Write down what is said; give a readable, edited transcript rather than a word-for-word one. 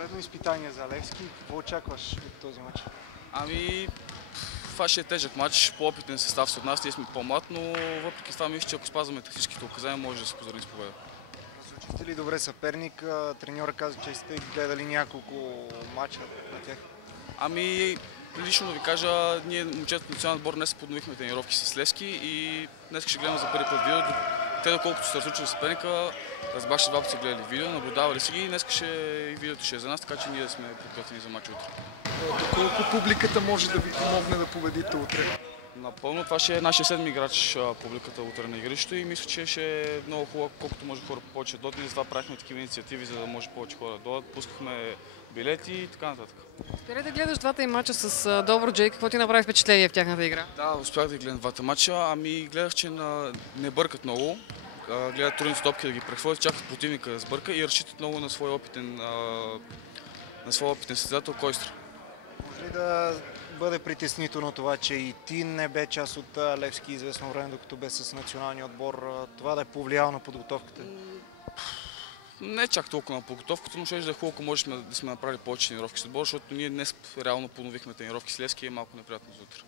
Поредно изпитание за Левски. Какво очакваш от този матч? Ами, това ще е тежък матч, по-опитен състав се от нас, ние сме по-млад, но въпреки това мисля, че ако спазваме тактическите указания, може да се поздравим с победа. Разучихте ли добре съперник? Треньора каза, че сте гледали няколко матча на тях. Ами, лично да ви кажа, ние момчета от националния отбор днес подновихме тренировки с Левски и днес ще гледам за първи път видео. Те, доколкото са разучили съперника, разбрах, че два пъти са гледали видео, наблюдавали си ги и днес видеото ще е за нас, така че ние сме подготвени за матч утре. Доколко публиката може да ви помогне да победите утре? Напълно, това ще е нашия седми играч публиката утре на игрището и мисля, че ще е много хубаво, колкото може хора повече да дойдат. Затова правихме такива инициативи, за да може повече хора да дойдат. Пускахме билети и така нататък. Успя да гледаш двата им мача с Добруджа, какво ти направи впечатление в тяхната игра? Да, успях да гледам двата мача, ами гледах, че не бъркат много. Гледат трудните топки да ги прехвърлят, чакат противника да сбърка и разчитат много на своя опитен състезател Койстра. Може ли да бъде притеснително това, че и ти не бе част от Левски известно време, докато бе с националния отбор, това да е повлияло на подготовката? Не чак толкова на подготовката, но ще да е хубаво, ако можем да сме направили повече тренировки с отбор, защото ние днес реално подновихме тренировки с Левски и е малко неприятно за утре.